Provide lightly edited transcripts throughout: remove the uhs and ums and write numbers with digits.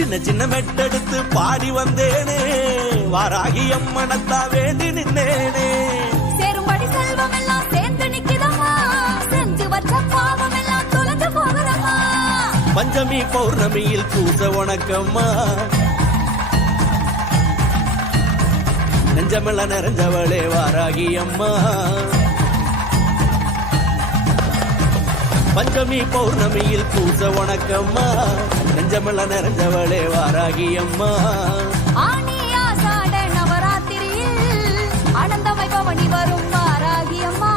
சின்ன சின்ன மெட்டெடுத்து பாடி வந்தேனே வாராகி அம்மனத்தா வேண்டி நின்னேனே சேரும்படி செல்வம் எல்லாம் சேர்ந்து நிக்குதம்மா செஞ்சு வச்ச பாவம் எல்லாம் தொலைஞ்சு போகுதம்மா பஞ்சமி பௌர்ணமியில் பூச வணக்கம்மா நெஞ்சமெல்ல நிறைஞ்சவளே வாராகி அம்மா பஞ்சமி பௌர்ணமியில் பூச வணக்கம்மா நெஞ்சமெல்ல நிறைஞ்சவளே வாராகி அம்மா ஆனி ஆசாட நவராத்திரியில் ஆனந்தமை பவனி வரும் வாராகி அம்மா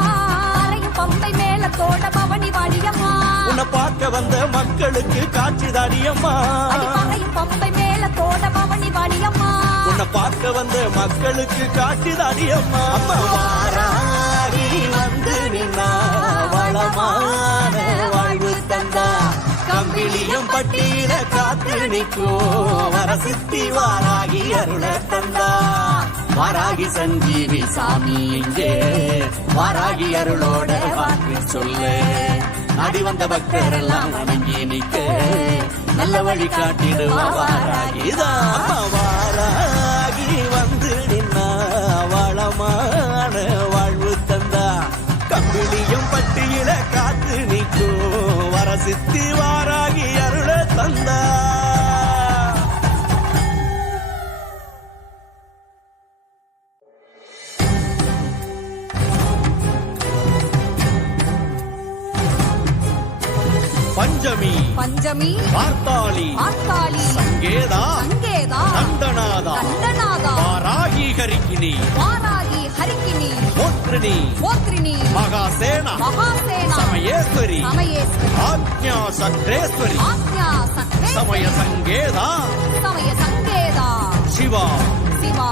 அறையும் பம்பை மேலத்தோட பவனி வாடியம்மா உன்னை பார்க்க வந்த மக்களுக்கு காட்சி தாடியம்மா அறையும் பம்பை மேலத்தோட பவனி வாடியம்மா உன்னை பார்க்க வந்த மக்களுக்கு காட்சி தாடியம்மா வாராகி வந்து நின்னா வளமான வாழ்வு தந்தா கம்பிளியம் பட்டியில காத்து நிற்கோ வரசித்தி வாராகி அருள தந்தா வாராகி சஞ்சீவி சாமி இங்கே வாராகி அருளோட வாக்கு சொல்லு நாடி வந்த பக்தர் எல்லாம் வணங்கி நிக்க நல்ல வழி காட்டிடுவா வாராகிதான் வாராகி வந்து நின்னா வளமான வாழ்வு தந்தா கம்பிளியம் பட்டியில காத்து நிற்கோ வரசித்தி வாராகி அருள தந்தா பஞ்சமி பஞ்சமி பார்த்தாளி ஆத்தாளி சங்கேதா சங்கேதா கண்டநாதா கண்டநாதா வாராகி ஹரிக்கினி வாராகி ஹரிக்கினி மோத்ரினி மோத்ரினி மகாசேனா மகாசேனா சமயேஸ்வரி சமயேஸ்வரி ஆக்ஞா சக்ரேஸ்வரி ஆக்ஞா சக்ரேஸ்வரி சமய சங்கேதா சமய சங்கேதா சிவா சிவா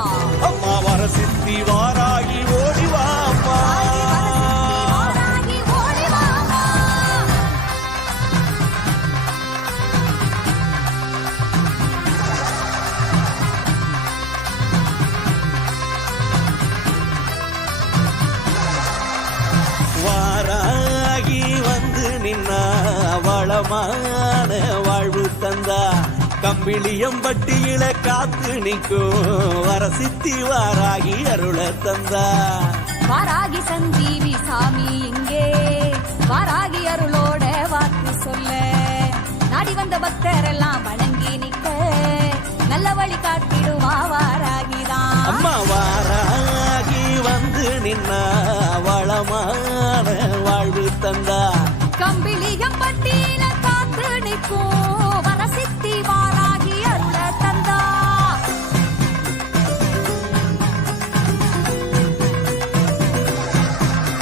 அம்மா வரசித்தி வாராகி ஓடிவா அம்மா வாராகி ஓடி வாமா வாராகி வந்து நின்னா வளமான வாழ்வு தந்தா கம்பிளியம் பட்டியில காத்து நிற்கும் வரசித்தி வாராகி அருள தந்தா வாராகி சஞ்சீவி சாமி இங்கே வாராகி அருளோட வாக்கு சொல்ல நாடி வந்த பக்தர் எல்லாம் வணங்கி நிக்க நல்ல வழி காட்டிடுவா வாராகிதான் அம்மா வாராகி வந்து நின்னா வளமான வாழ்வு தந்தா கம்பிளியம் பட்டியில காத்து நிற்கும்